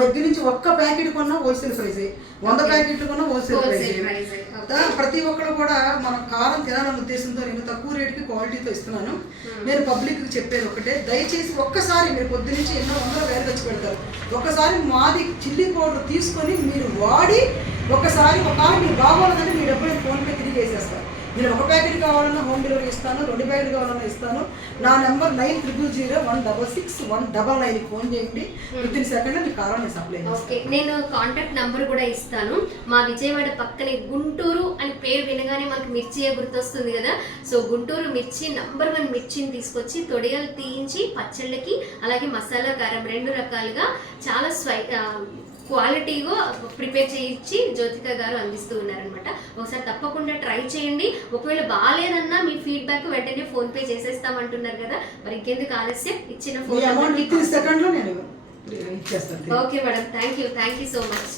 దగ్గర నుంచి ఒక్క ప్యాకెట్ కొన్నా హోల్సేల్ ప్రైస్, 100 ప్యాకెట్లు కొన్నా హోల్సేల్ ప్రైస్. ప్రతి ఒక్కరు కూడా మనం కారం తినాలన్న ఉద్దేశంతో నేను తక్కువ రేటుకి క్వాలిటీతో ఇస్తున్నాను. నేను పబ్లిక్కి చెప్పేది ఒకటే, దయచేసి ఒక్కసారి మీరు పొద్దు నుంచి ఎన్నో వందల వేలు ఖర్చు పెడతారు, ఒక్కసారి మాది చిల్లీ పౌడర్ తీసుకొని మీరు వాడి ఒకసారి మీరు బాగోలేదంటే మీ డబ్బులు ఫోన్పే తిరిగి వేసేస్తారు. నేను 1 ప్యాకెట్ కావాలన్నా హోమ్ డెలివరీ ఇస్తాను, 2 ప్యాకెట్ కావాలన్నా ఇస్తాను. నా నెంబర్ 9000166199 ఫోన్ చేయండి, విత్ ఇన్ సెకండ్ మీ కారాన్ని సప్లై చేస్తాను. నేను కాంటాక్ట్ నంబర్ కూడా ఇస్తాను. మా విజయవాడ పక్కనే గుంటూరు అని పేరు వినగానే మనకు మిర్చి గుర్తొస్తుంది కదా. సో గుంటూరు మిర్చి నంబర్ 1 మిర్చిని తీసుకొచ్చి తొడియలు తీయించి పచ్చళ్ళకి అలాగే మసాలా కారం 2 రకాలుగా చాలా క్వాలిటీగా ప్రిపేర్ చేయించి జ్యోతిక గారు అందిస్తూ ఉన్నారనమాట. ఒకసారి తప్పకుండా ట్రై చేయండి. ఒకవేళ బాగాలేదన్నా మీ ఫీడ్బ్యాక్ వెంటనే ఫోన్ పే చేసేస్తామంటున్నారు కదా, మరి ఇంకెందుకు ఆలస్యం, ఇచ్చిన phone. Okay madam, thank you so much.